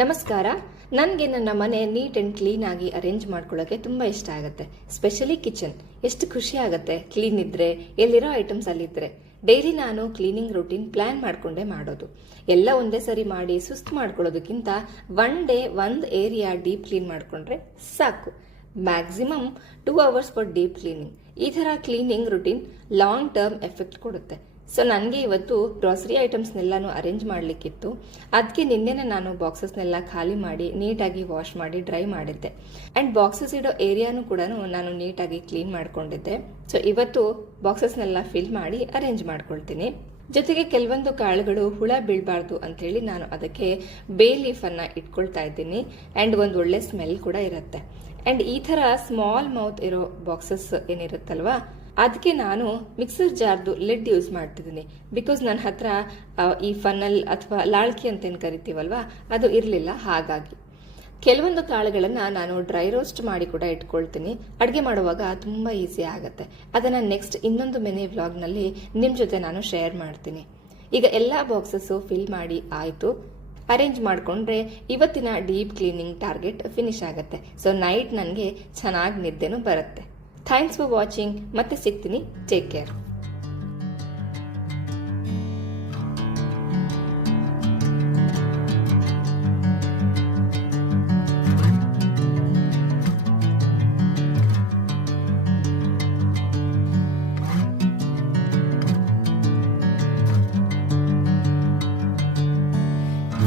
ನಮಸ್ಕಾರ. ನನಗೆ ನನ್ನ ಮನೆ ನೀಟ್ ಆ್ಯಂಡ್ ಕ್ಲೀನ್ ಆಗಿ ಅರೇಂಜ್ ಮಾಡ್ಕೊಳ್ಳೋಕೆ ತುಂಬ ಇಷ್ಟ ಆಗುತ್ತೆ. Specially kitchen. ಎಷ್ಟು ಖುಷಿ ಆಗುತ್ತೆ ಕ್ಲೀನ್ ಇದ್ರೆ, ಎಲ್ಲಿರೋ ಐಟಮ್ಸ್ ಅಲ್ಲಿದ್ರೆ. ಡೈಲಿ ನಾನು ಕ್ಲೀನಿಂಗ್ ರೂಟೀನ್ ಪ್ಲಾನ್ ಮಾಡ್ಕೊಂಡೇ ಮಾಡೋದು. ಎಲ್ಲ ಒಂದೇ ಸರಿ ಮಾಡಿ ಸುಸ್ತು ಮಾಡ್ಕೊಳ್ಳೋದಕ್ಕಿಂತ ಒನ್ ಡೇ ಒಂದು ಏರಿಯಾ ಡೀಪ್ ಕ್ಲೀನ್ ಮಾಡ್ಕೊಂಡ್ರೆ ಸಾಕು. Maximum 2 hours for deep cleaning. ಈ ಥರ cleaning routine long term effect ಕೊಡುತ್ತೆ. ಸೊ ನನಗೆ ಇವತ್ತು ಗ್ರಾಸರಿ ಐಟಮ್ಸ್ನೆಲ್ಲಾನು ಅರೇಂಜ್ ಮಾಡಲಿಕ್ಕಿತ್ತು. ಅದಕ್ಕೆ ನಿನ್ನೆನೆ ನಾನು ಬಾಕ್ಸಸ್ನೆಲ್ಲ ಖಾಲಿ ಮಾಡಿ ನೀಟಾಗಿ ವಾಶ್ ಮಾಡಿ ಡ್ರೈ ಮಾಡಿದ್ದೆ. ಆ್ಯಂಡ್ ಬಾಕ್ಸಸ್ ಇಡೋ ಏರಿಯಾನು ಕೂಡ ನಾನು ನೀಟಾಗಿ ಕ್ಲೀನ್ ಮಾಡ್ಕೊಂಡಿದ್ದೆ. ಸೊ ಇವತ್ತು ಬಾಕ್ಸಸ್ನೆಲ್ಲ ಫಿಲ್ ಮಾಡಿ ಅರೇಂಜ್ ಮಾಡ್ಕೊಳ್ತೀನಿ. ಜೊತೆಗೆ ಕೆಲವೊಂದು ಕಾಳುಗಳು ಹುಳ ಬೀಳಬಾರ್ದು ಅಂತೇಳಿ ನಾನು ಅದಕ್ಕೆ ಬೇ ಲೀಫನ್ನು ಇಟ್ಕೊಳ್ತಾ ಇದ್ದೀನಿ. ಆ್ಯಂಡ್ ಒಂದು ಒಳ್ಳೆ ಸ್ಮೆಲ್ ಕೂಡ ಇರುತ್ತೆ. ಆ್ಯಂಡ್ ಈ ಥರ ಸ್ಮಾಲ್ ಮೌತ್ ಇರೋ ಬಾಕ್ಸಸ್ ಏನಿರುತ್ತಲ್ವಾ, ಅದಕ್ಕೆ ನಾನು ಮಿಕ್ಸರ್ ಜಾರ್ದು ಲಿಡ್ ಯೂಸ್ ಮಾಡ್ತಿದ್ದೀನಿ. ಬಿಕಾಸ್ ನನ್ನ ಹತ್ರ ಈ ಫನ್ನಲ್ ಅಥವಾ ಲಾಳ್ಕಿ ಅಂತೇನು ಕರಿತೀವಲ್ವಾ, ಅದು ಇರಲಿಲ್ಲ. ಹಾಗಾಗಿ ಕೆಲವೊಂದು ಕಾಳುಗಳನ್ನು ನಾನು ಡ್ರೈ ರೋಸ್ಟ್ ಮಾಡಿ ಕೂಡ ಇಟ್ಕೊಳ್ತೀನಿ. ಅಡುಗೆ ಮಾಡುವಾಗ ತುಂಬ ಈಸಿ ಆಗುತ್ತೆ. ಅದನ್ನು ನೆಕ್ಸ್ಟ್ ಇನ್ನೊಂದು ಮಿನಿ ವ್ಲಾಗ್ನಲ್ಲಿ ನಿಮ್ಮ ಜೊತೆ ನಾನು ಶೇರ್ ಮಾಡ್ತೀನಿ. ಈಗ ಎಲ್ಲ ಬಾಕ್ಸಸ್ಸು ಫಿಲ್ ಮಾಡಿ ಆಯಿತು. ಅರೇಂಜ್ ಮಾಡಿಕೊಂಡ್ರೆ ಇವತ್ತಿನ ಡೀಪ್ ಕ್ಲೀನಿಂಗ್ ಟಾರ್ಗೆಟ್ ಫಿನಿಶ್ ಆಗುತ್ತೆ. ಸೊ ನೈಟ್ ನನಗೆ ಚೆನ್ನಾಗಿ ನಿದ್ದೆನೂ ಬರುತ್ತೆ. Thanks for watching. ಮತ್ತೆ ಸಿಗ್ತೀನಿ. Take care.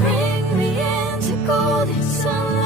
Bring me into golden sunlight.